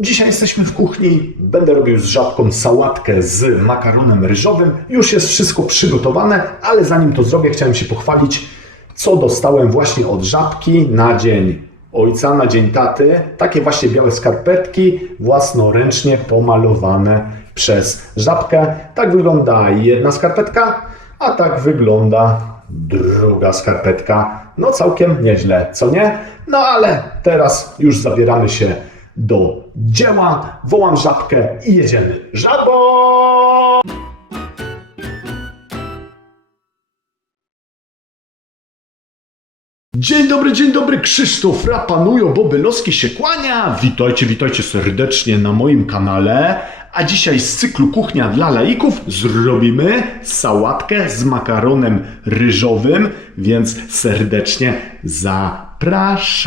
Dzisiaj jesteśmy w kuchni. Będę robił z żabką sałatkę z makaronem ryżowym. Już jest wszystko przygotowane, ale zanim to zrobię, chciałem się pochwalić, co dostałem właśnie od żabki na dzień ojca, na dzień taty. Takie właśnie białe skarpetki, własnoręcznie pomalowane przez żabkę. Tak wygląda jedna skarpetka, a tak wygląda druga skarpetka. No całkiem nieźle, co nie? No ale teraz już zabieramy się do dzieła. Wołam żabkę i jedziemy. Żabo! Dzień dobry, dzień dobry, Krzysztof Rapanujo, Bobylowski się kłania. Witajcie, witajcie serdecznie na moim kanale. A dzisiaj z cyklu Kuchnia dla laików zrobimy sałatkę z makaronem ryżowym, więc serdecznie zapraszam.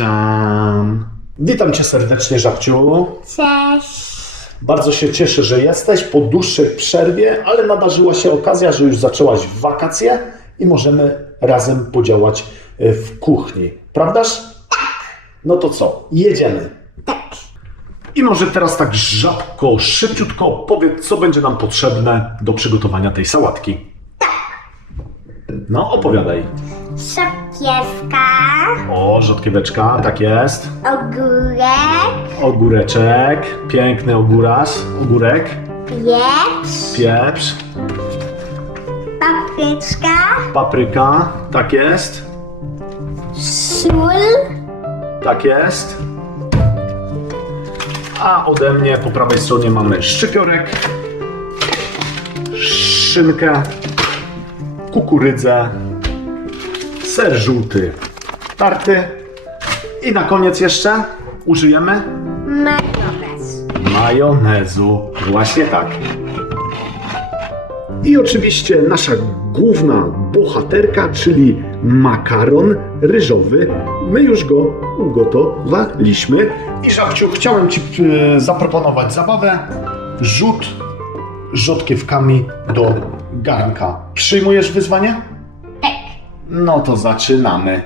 Witam cię serdecznie, Żabciu. Cześć. Bardzo się cieszę, że jesteś po dłuższej przerwie, ale nadarzyła się okazja, że już zaczęłaś wakacje i możemy razem podziałać e, w kuchni. Prawdaż? No to co? Jedziemy. Tak. I może teraz tak żabko, szybciutko powiedz, co będzie nam potrzebne do przygotowania tej sałatki. No, opowiadaj. Szokiewka, O, rzodkieweczka, tak jest. ogórek, Ogóreczek, piękny ogóras, ogórek, pieprz, pieprz, papryczka, papryka, tak jest, sól, tak jest. A ode mnie po prawej stronie mamy szczypiorek, szynkę, kukurydzę, ser żółty tarty i na koniec jeszcze użyjemy majonez. majonezu. Właśnie tak. I oczywiście nasza główna bohaterka, czyli makaron ryżowy. My już go ugotowaliśmy. I Żabciu, chciałem Ci e, zaproponować zabawę. Rzut rzodkiewkami do garnka. Przyjmujesz wyzwanie? No to zaczynamy.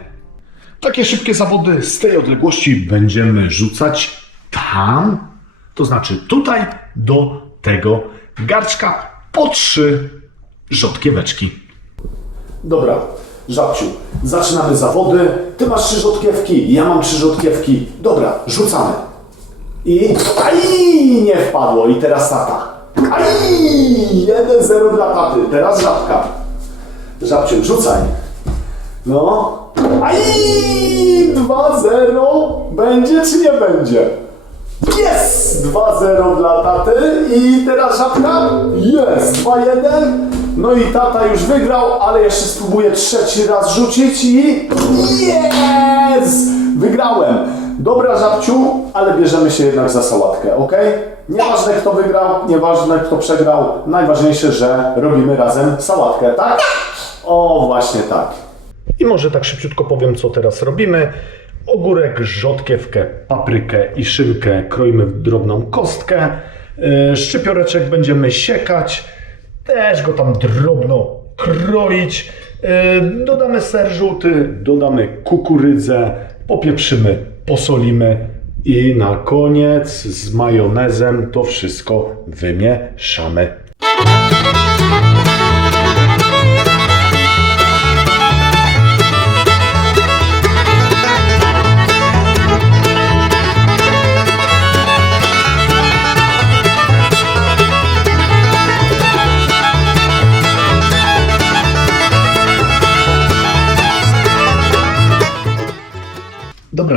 Takie szybkie zawody z tej odległości będziemy rzucać tam, to znaczy tutaj do tego garczka po trzy rzodkieweczki. Dobra, Żabciu, zaczynamy zawody. Ty masz trzy rzodkiewki, ja mam trzy rzodkiewki. Dobra, rzucamy. I... Aj, nie wpadło. I teraz tata. Aj, 1-0 dla taty. Teraz żabka. Żabciu, rzucaj. No. Aj! 2-0. Będzie czy nie będzie? Jest! 2-0 dla taty. I teraz żabka? Jest! 2-1. No i tata już wygrał, ale jeszcze spróbuję trzeci raz rzucić i... Jest! Wygrałem! Dobra żabciu, ale bierzemy się jednak za sałatkę, ok? Nieważne kto wygrał, nieważne kto przegrał, najważniejsze, że robimy razem sałatkę, tak? O, właśnie tak. I może tak szybciutko powiem, co teraz robimy. Ogórek, rzodkiewkę, paprykę i szynkę kroimy w drobną kostkę. Yy, Szczypioreczek będziemy siekać. Też go tam drobno kroić. Yy, Dodamy ser żółty, dodamy kukurydzę, popieprzymy, posolimy i na koniec z majonezem to wszystko wymieszamy.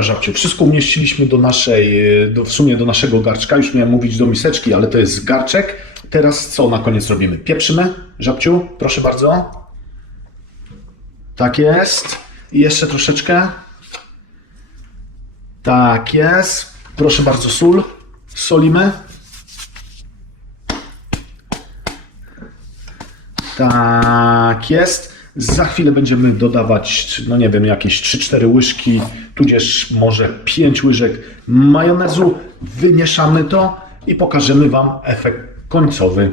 Żabciu, wszystko umieściliśmy do naszej, e, do, w sumie do naszego garczka. Już miałem mówić do miseczki, ale to jest garczek. Teraz co na koniec robimy? Pieprzymy, żabciu, proszę bardzo. Tak jest. I jeszcze troszeczkę. Tak jest. Proszę bardzo, sól. Solimy. Tak jest. Za chwilę będziemy dodawać, no nie wiem, jakieś 3-4 łyżki, tudzież może 5 łyżek majonezu. Wymieszamy to i pokażemy Wam efekt końcowy.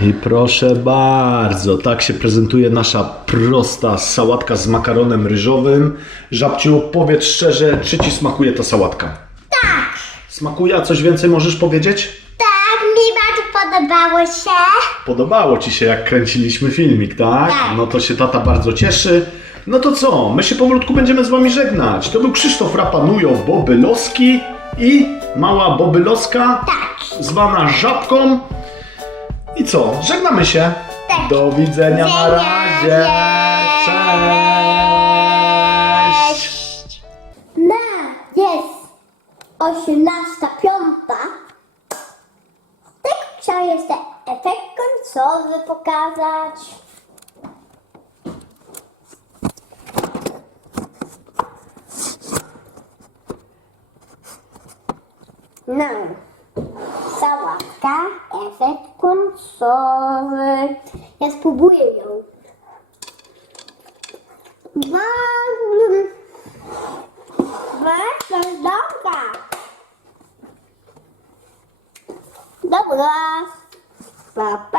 I proszę bardzo, tak się prezentuje nasza prosta sałatka z makaronem ryżowym. Żabciu, powiedz szczerze, czy Ci smakuje ta sałatka? Tak. Smakuje, a coś więcej możesz powiedzieć? Podobało się? Podobało Ci się, jak kręciliśmy filmik, tak? Tak. No to się tata bardzo cieszy. No to co? My się powolutku będziemy z Wami żegnać. To był Krzysztof Rapanujow, Bobylowski i mała Bobyloska, Tak. zwana Żabką. I co? Żegnamy się. Tak. Do widzenia na razie. Cześć. Ma jest 18 Chciał jeszcze efekt końcowy pokazać. No, sałatka, efekt końcowy. Ja spróbuję ją. Mam bardzo dobra. Dobra. WhatsApp